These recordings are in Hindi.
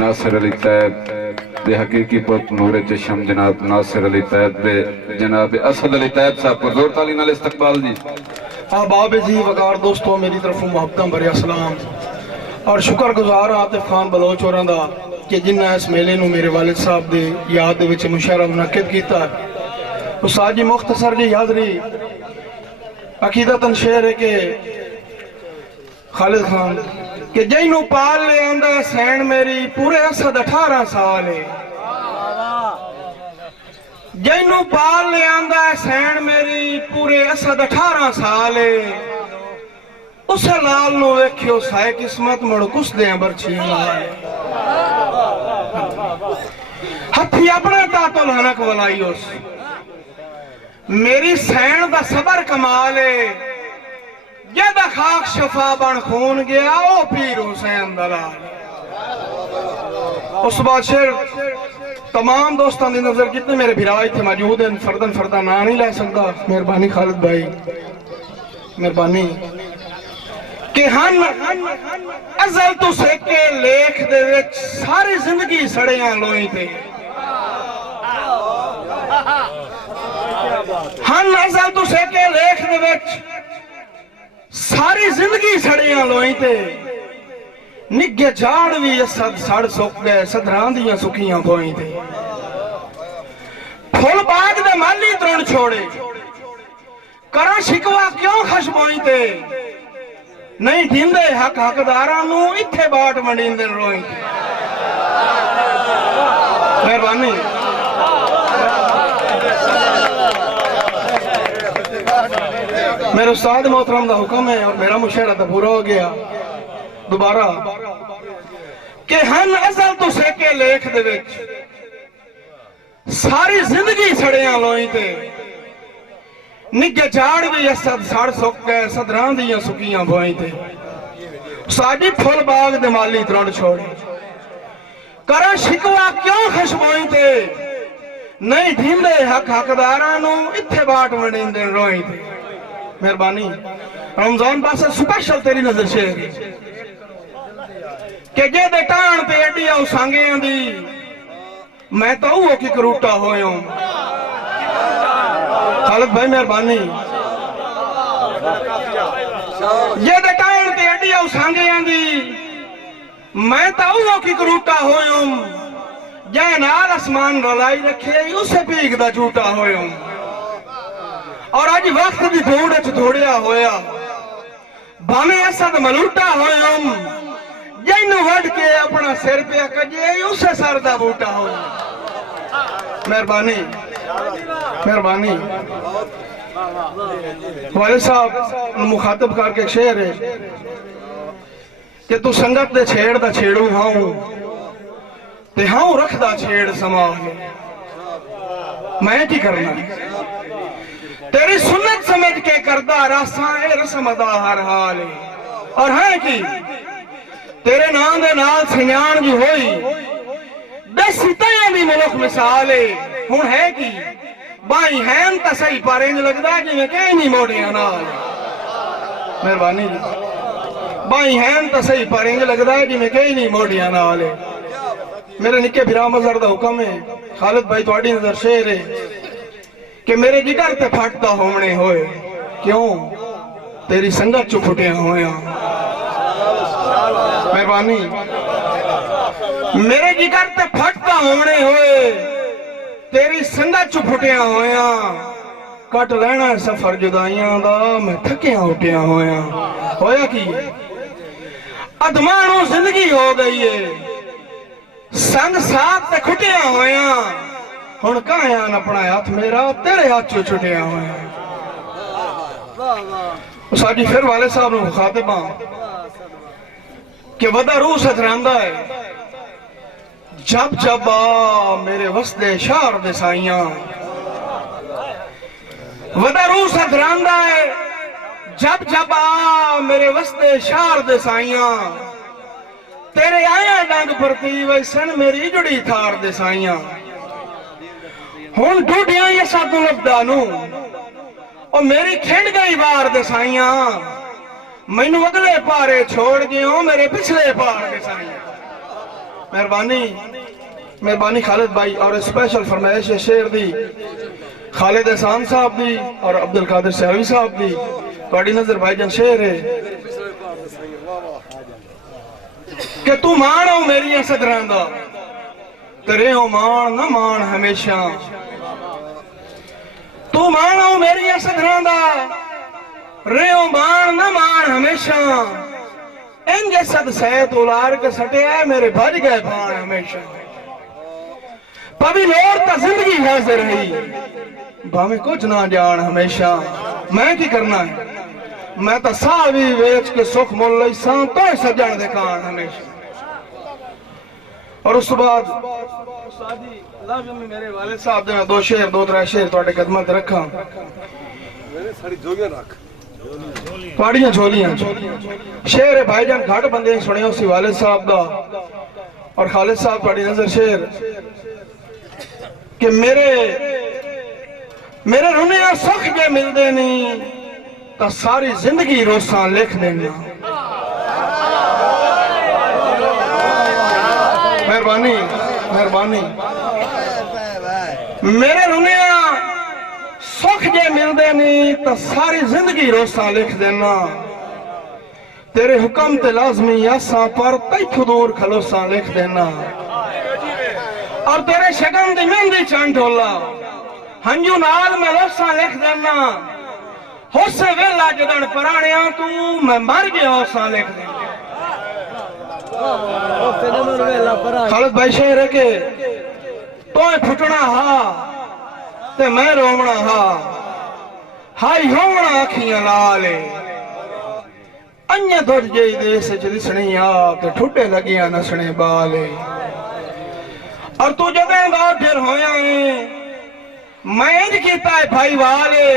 नासिर अली तैयब दे हकीकी पुत नूरे चशम जनाब नासिर अली तैयब दे जनाब असद अली तैयब साहब को जोर ताली नाल इस्तकबाल जी। अहबाब जी वकार दोस्तों मेरी तरफों मुहब्बतां भरे सलाम और शुक्र गुजार आतिफ खान बलोच होरां दा कि जिन्हें इस मेले नूं मेरे वालिद साहब दे याद दे विच मुशायरा मुनक्किद कीता। उस्ताद जी मुख्तसर जी हाज़री अकीदतन शेर है कि खालिद खान कि जैनू पाल ले आंदा सैन मेरी पूरे असद 18 साल है। जैनू पाल ले आंदा सैन मेरी पूरे असद 18 साल है। उस लाल नो वेख्यो साए किस्मत मुड़ कुछ दे बरछी लाल हथी अपने तातो लानक वलाई उस मेरी सैन दा सबर कमाल है। जदा खाक शफा बन खून गया ओ पीर हुसैन दलाल। उस बादशाह तमाम दोस्तों की नजर जितने मेरे भिराज थे मौजूद हैं फर्दन फर्दा ना नहीं ले सकता। मेहरबानी खालिद भाई मेहरबानी कि हन अजल तो सेके लेख दे विच सारी जिंदगी सड़ियां लोई थे। हन अजल तो सेके लेख दे विच सारी जिंदगी सड़ियां लोई थे। निगे झाड़ भी असद सड़ सुक गए सदरां दियां सुखियां बोई थे। फुल बाग दे माली तरुण छोड़े करा शिकवा क्यों खशबोई थे। नहीं ढींदे हक हकदारां नूं इत्थे बाट मंडींदे रोई थे। मेहरबानी मेरे उस्ताद मोहतरम का हुक्म है और मेरा मुशायरा तो पूरा हो गया। दोबारा कि हन असल तो सेके लेख दे विच सारी जिंदगी सड़ियां लोई थे। निगे झाड़ भी असद सड़ सुक गए सदरां दियां सुखियां बोई थे। साडी फुल बाग दे माली तरुण छोड़े करा शिकवा क्यों खशबोई थे। नहीं ढींदे हक हकदारां नूं इत्थे बाट मंडींदे रोई थे। मेहरबानी रमजान पास स्पेशल तेरी नजर शेर के जे दे टाण ते एडी आउ सांगियां दी मैं तो वो की करूटा होयो। खालिद भाई मेहरबानी जे दे टाण ते एडी आउ सांगियां दी मैं तो वो की करूटा होयो। जे नाल आसमान रलाई रखे उसे भीख दा झूठा होयो। और अज वक्त की दौड़ च दौड़िया होया भावे असद मलूटा होया। जैनू वड के अपना सिर पे कजे उसे सर दा बूटा हो। मेहरबानी मेहरबानी वाले साहब मुखातब करके शेर है कि तू संगत दे छेड़ दा छेड़ू हाऊ ते हाऊ रखदा छेड़ समाल। मैं की करना तेरी सुन्नत समझ के करदा रासा रस्म अदा हर हाल है। और है कि तेरे नाम दे नाल सियाण जी होई दस सितायां दी मुल्क मिसाल है। हुण है कि बाई हैन तां सही पर इंज लगदा जिवें कहीं नहीं मोड़ियां नाल। मेहरबानी बाई हैन तां सही पर इंज लगदा जिवें कहीं नहीं मोड़ियां नाल। मेरे निक्के भिरा मजहर दा हुक्म है खालिद भाई तुहाडी नजर शेर है कि मेरे जिगर ते फटदा होने होए क्यों तेरी संगत चु फुटिया होया। मेहरबानी मेरे जिगर ते फटदा होने होए तेरी संगत चु फुटिया होया। कट लेना सफर जुदाइयां दा मैं थकिया उठिया होया की अदमानू जिंदगी हो गई है संग साथ ते खुटिया होया। हुण कायान अपना हाथ मेरा तेरे हाथ चो छुटिया होया। साडी फिर वाले साहब नूं मुखातिबा कि वदा रूह सतरांदा है जब जब आ मेरे वसदे शार दे साइयां। वदा रूह सतरांदा है जब जब आ मेरे वसदे शार दे साइयां। तेरे आया डंग परती वैसन मेरी जुड़ी थार दे साइयां। हुण ढूंढिया ये साधु लब्दा नू और मेरी खिंड गई बार दे साइयां। मैनू अगले पारे छोड़ गए मेरे पिछले पार दे साइयां। मेहरबानी खालिद भाई और स्पेशल फरमाइश है शेर दी खालिद एहसान साहब दी और अब्दुल कादिर सहवी साहब दी बड़ी नजर भाईजान शेर है कि तू मान हो मेरी सदरां दा तेरे हो मान ना मान हमेशा तू मान हो मेरी सदरां दा रे हो मान ना मान हमेशा इंज सद सैत उलार के सटे है मेरे भज गए भान हमेशा पवी लोर तो जिंदगी हाजिर रही भावे कुछ ना जान हमेशा मैं की करना है मैं तो साह भी वेच के सुख मुल लई सां तो सजण दे कान हमेशा और उस बाद मेरे वाले साहब दे दो शेर दो त्रै शेर तुहाडे कदमां ते रखा मेरे सारी जोगियां रख पाड़ियां झोलियां शेर है भाईजान घट बंदे सुनियो सी वाले साहब दा और खालिद साहब तुहाडी नजर शेर कि मेरे रुनिया सुख जे मिलदे नहीं तो सारी जिंदगी रोसा लिख देना मेहरबानी मेहरबानी मेरे रुनिया सुख जे मिलदे नहीं तो सारी जिंदगी रोसा लिख देना तेरे हुक्म ते लाजमी आसा पर तैथू दूर खलोसा लिख देना और तेरे शगन दी मेहंदी चंड ढोला हंजू नाल मैं लोसा लिख देना होसे वेला जदन पराणिया तू मैं मर गया होसा लिख देना खालिद भाई शेर है के तो फुटना हा ते मैं रोवना हा हाई होवना अखियां लाले अन्य दुर जे देश च दिसणी आ ते ठुडे लगिया नसणे बाले और तू जदे बार फिर होया है मैं इंज कीता है भाई वाले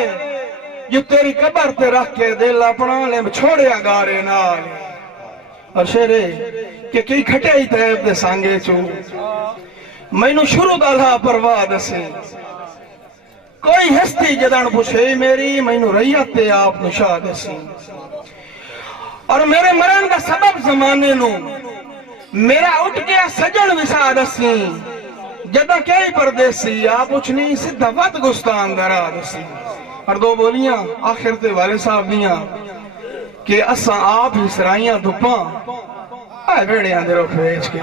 जो तेरी कबर ते रख के दिल अपना ले छोड़िया गारे नाल और शेरे के कई खटियाई तैब दे सांगे चू मैनू शुरू दाला परवाह दसे कोई हस्ती जदन पुछे मेरी मैनू रैयत ते आप निशा दसी और मेरे मरण का सबब जमाने नू मेरा उठ गया सजन विसा दसी जदा कई परदेसी आप उछनी सीधा वत गुस्तान दरा दसी और दो बोलियां आखिर ते वाले साहब दियां कि असा आप ही सराइयां धुप्पा आ भेड़ियां दे रुख वेच के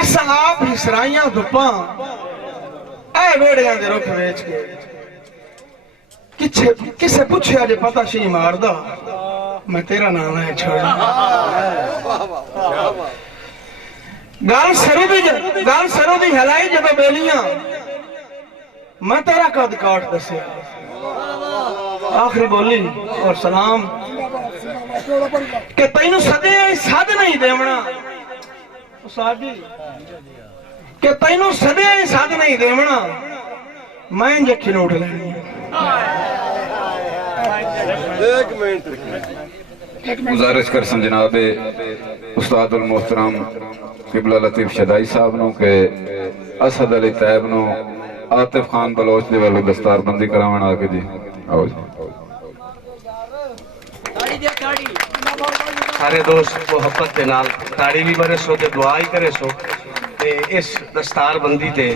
असा आप ही सराइयां धुप्पा आ भेड़ियां दे रुख वेच के किसे पूछे अजे पता शी मारदा मैं तेरा नाम है छोड़ा गाल सरू दी हलाई जब बेलियां मैं तेरा कद काट दसिया आखिरी बोली और सलाम कि तैनू सदे सद नहीं देवना कि तैनू सदे सद नहीं देवना मैं जखी नोट लेनी गुजारिश कर जनाब उस्ताद उल मोहतरम किबला लतीफ शदाई साहब नु के असद अली तैब नु आतिफ खान बलोच दे वालों दस्तार बंदी करावन आके जी आओ जी सारे दोस्त मोहब्बत के नाल ताड़ी भी बरे सो ते दुआ ही करे सो ते इस दस्तार बंदी ते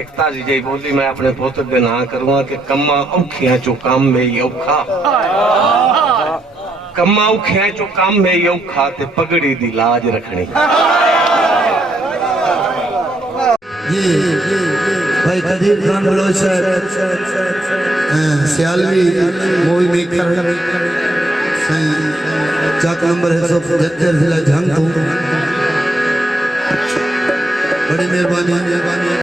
एक ताजी जी बोली मैं अपने पुत्र दे ना करूंगा कि कम्मा औखियां चो काम में ही औखा कम्मा औखियां चो काम में ही औखा ते पगड़ी दी लाज रखनी ये भाई कदीर खान बलोच सियालवी मोई मेकर सही चाक नंबर है 175 जिला झांग बड़ी मेहरबानी